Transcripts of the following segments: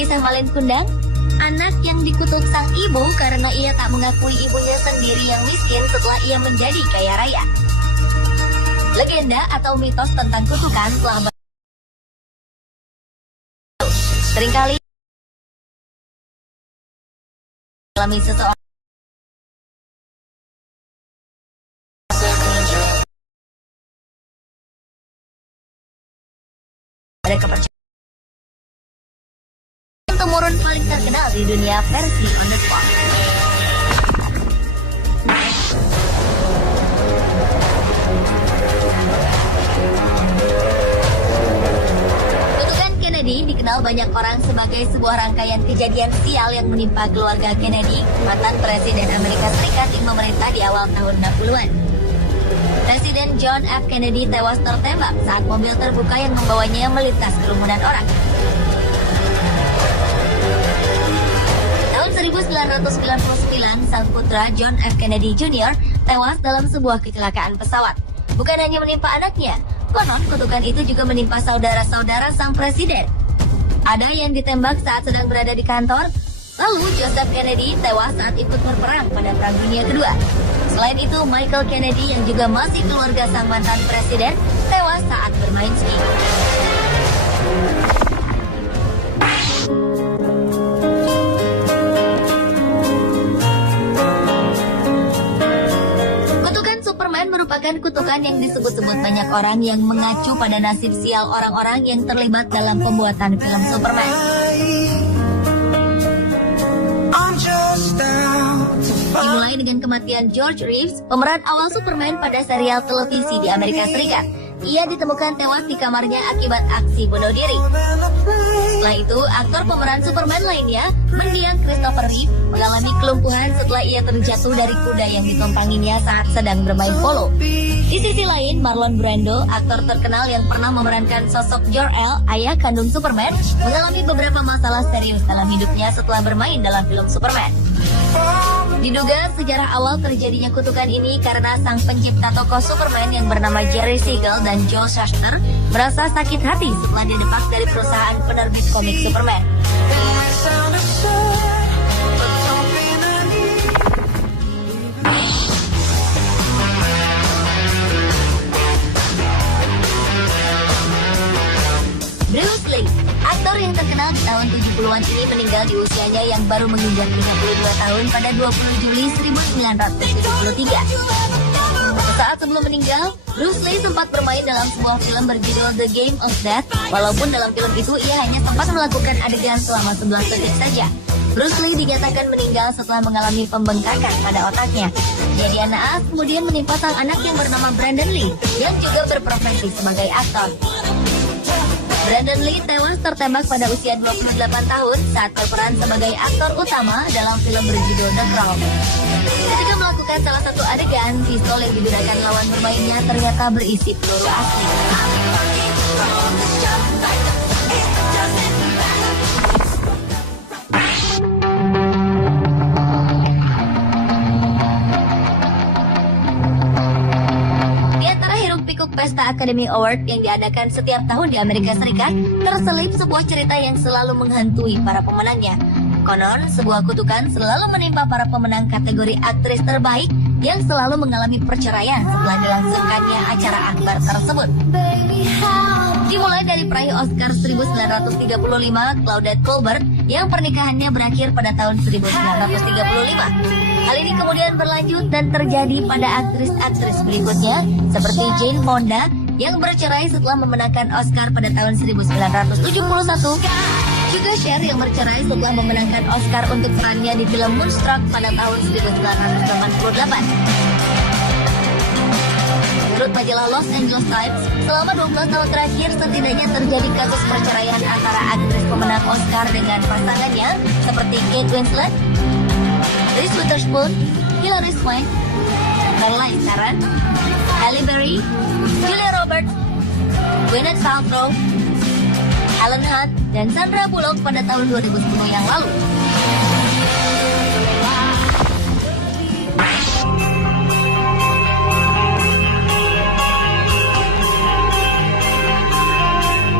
kisah Malin Kundang? Anak yang dikutuk sang ibu karena ia tak mengakui ibunya sendiri yang miskin setelah ia menjadi kaya raya. Legenda atau mitos tentang kutukan telah seringkali alami seseorang. Ada kepercayaan temurun paling terkenal di dunia versi on the spot. Kutukan Kennedy dikenal banyak orang sebagai sebuah rangkaian kejadian sial yang menimpa keluarga Kennedy, mantan Presiden Amerika Serikat yang memerintah di awal tahun 60-an. Presiden John F. Kennedy tewas tertembak saat mobil terbuka yang membawanya melintas kerumunan orang. Tahun 1999, sang putra John F. Kennedy Jr. tewas dalam sebuah kecelakaan pesawat. Bukan hanya menimpa anaknya, konon kutukan itu juga menimpa saudara-saudara sang presiden. Ada yang ditembak saat sedang berada di kantor, lalu Joseph Kennedy tewas saat ikut berperang pada Perang Dunia Kedua. Selain itu, Michael Kennedy yang juga masih keluarga sang mantan presiden tewas saat bermain ski. Kutukan Superman merupakan kutukan yang disebut-sebut banyak orang yang mengacu pada nasib sial orang-orang yang terlibat dalam pembuatan film Superman. Dimulai dengan kematian George Reeves, pemeran awal Superman pada serial televisi di Amerika Serikat. Ia ditemukan tewas di kamarnya akibat aksi bunuh diri. Setelah itu, aktor pemeran Superman lainnya, mendiang Christopher Reeve, mengalami kelumpuhan setelah ia terjatuh dari kuda yang ditumpanginya saat sedang bermain polo. Di sisi lain, Marlon Brando, aktor terkenal yang pernah memerankan sosok Jor-El, ayah kandung Superman, mengalami beberapa masalah serius dalam hidupnya setelah bermain dalam film Superman. Diduga sejarah awal terjadinya kutukan ini karena sang pencipta tokoh Superman yang bernama Jerry Siegel dan Joe Shuster merasa sakit hati setelah didepak dari perusahaan penerbit komik Superman. Bruce Lee, aktor yang terkenal di tahun 70-an ini meninggal di usianya yang baru menginjak 32 tahun pada 20 Juli 1973. Saat sebelum meninggal, Bruce Lee sempat bermain dalam sebuah film berjudul The Game of Death. Walaupun dalam film itu ia hanya sempat melakukan adegan selama 11 detik saja. Bruce Lee dinyatakan meninggal setelah mengalami pembengkakan pada otaknya. Kejadian naas kemudian menimpa sang anak yang bernama Brandon Lee, yang juga berprofesi sebagai aktor. Brandon Lee tewas tertembak pada usia 28 tahun saat berperan sebagai aktor utama dalam film berjudul The Crown. Ketika melakukan salah satu adegan, pistol yang digunakan lawan bermainnya ternyata berisi peluru asli. Pesta Academy Award yang diadakan setiap tahun di Amerika Serikat terselip sebuah cerita yang selalu menghantui para pemenangnya. Konon, sebuah kutukan selalu menimpa para pemenang kategori aktris terbaik yang selalu mengalami perceraian setelah dilangsungkannya acara akbar tersebut. Dimulai dari peraih Oscar 1935, Claudette Colbert, yang pernikahannya berakhir pada tahun 1935. Hal ini kemudian berlanjut dan terjadi pada aktris-aktris berikutnya, seperti Jane Fonda, yang bercerai setelah memenangkan Oscar pada tahun 1971, juga Cher yang bercerai setelah memenangkan Oscar untuk perannya di film Moonstruck pada tahun 1988. Menurut majalah Los Angeles Times, selama 12 tahun terakhir setidaknya terjadi kasus perceraian antara aktris pemenang Oscar dengan pasangannya, seperti Kate Winslet, Reese Witherspoon, Hilary Swank, Charlize Theron, Halle Berry, Julia Roberts, Gwyneth Paltrow, Helen Hunt, dan Sandra Bullock pada tahun 2010 yang lalu.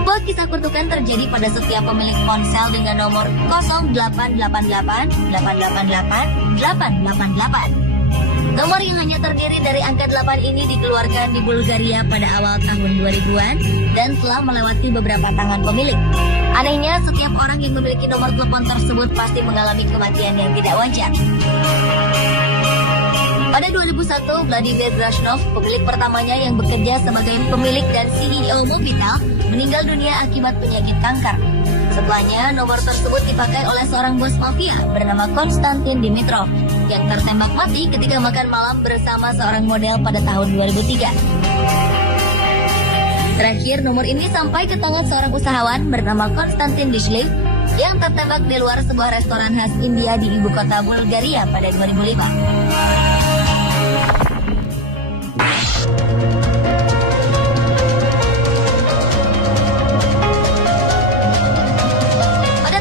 Buat kisah kutukan terjadi pada setiap pemilik ponsel dengan nomor 0888-888-888. Nomor yang hanya terdiri dari angka 8 ini dikeluarkan di Bulgaria pada awal tahun 2000-an dan telah melewati beberapa tangan pemilik. Anehnya, setiap orang yang memiliki nomor telepon tersebut pasti mengalami kematian yang tidak wajar. Pada 2001, Vladimir Grashnov, pemilik pertamanya yang bekerja sebagai pemilik dan CEO Mobitel, meninggal dunia akibat penyakit kanker. Setelahnya, nomor tersebut dipakai oleh seorang bos mafia bernama Konstantin Dimitrov yang tertembak mati ketika makan malam bersama seorang model pada tahun 2003. Terakhir, nomor ini sampai ke tangan seorang usahawan bernama Konstantin Dishlev yang tertembak di luar sebuah restoran khas India di ibu kota Bulgaria pada 2005.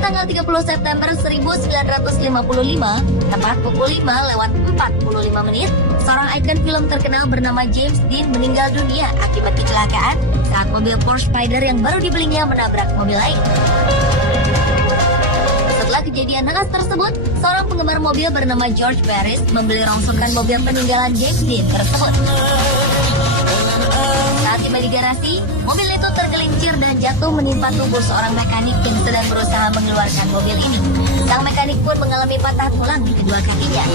Tanggal 30 September 1955, tepat pukul 5:45 menit, seorang ikon film terkenal bernama James Dean meninggal dunia akibat kecelakaan saat mobil Porsche Spider yang baru dibelinya menabrak mobil lain. Setelah kejadian naas tersebut, seorang penggemar mobil bernama George Paris membeli rongsokan mobil peninggalan James Dean tersebut. Saat tiba di garasi, mobil itu tergelincir dan jatuh menimpa tubuh seorang mekanik yang sedang berusaha mengeluarkan mobil ini. Sang mekanik pun mengalami patah tulang di kedua kakinya.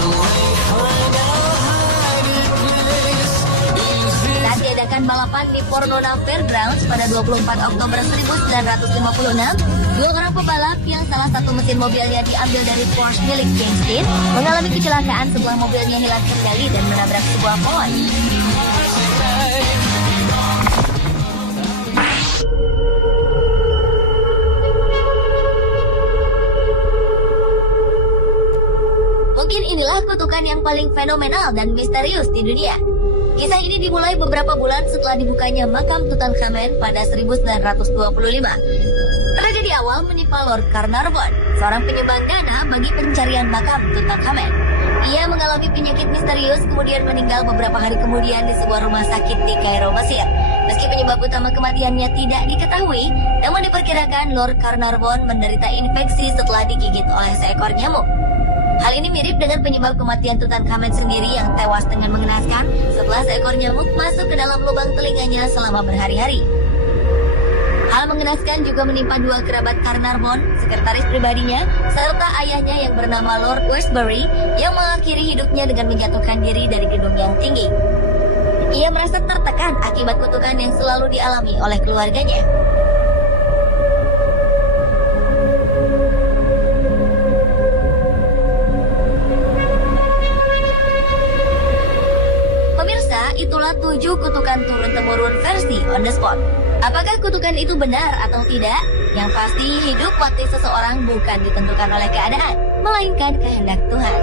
Saat diadakan balapan di Pornona Fairgrounds pada 24 Oktober 1956, dua orang pebalap yang salah satu mesin mobilnya diambil dari Porsche milik James Dean mengalami kecelakaan setelah mobilnya hilang kendali dan menabrak sebuah pohon. Mungkin inilah kutukan yang paling fenomenal dan misterius di dunia. Kisah ini dimulai beberapa bulan setelah dibukanya makam Tutankhamen pada 1925. Tragedi awal menimpa Lord Carnarvon, seorang penyumbang dana bagi pencarian makam Tutankhamen. Ia mengalami penyakit misterius kemudian meninggal beberapa hari kemudian di sebuah rumah sakit di Kairo, Mesir. Meski penyebab utama kematiannya tidak diketahui, namun diperkirakan Lord Carnarvon menderita infeksi setelah digigit oleh seekor nyamuk. Hal ini mirip dengan penyebab kematian Tutankhamen sendiri yang tewas dengan mengenaskan setelah seekor nyamuk masuk ke dalam lubang telinganya selama berhari-hari. Hal mengenaskan juga menimpa dua kerabat Carnarvon, sekretaris pribadinya, serta ayahnya yang bernama Lord Westbury yang mengakhiri hidupnya dengan menjatuhkan diri dari gedung yang tinggi. Ia merasa tertekan akibat kutukan yang selalu dialami oleh keluarganya. Itulah 7 kutukan turun-temurun versi on the spot. Apakah kutukan itu benar atau tidak? Yang pasti, hidup mati seseorang bukan ditentukan oleh keadaan, melainkan kehendak Tuhan.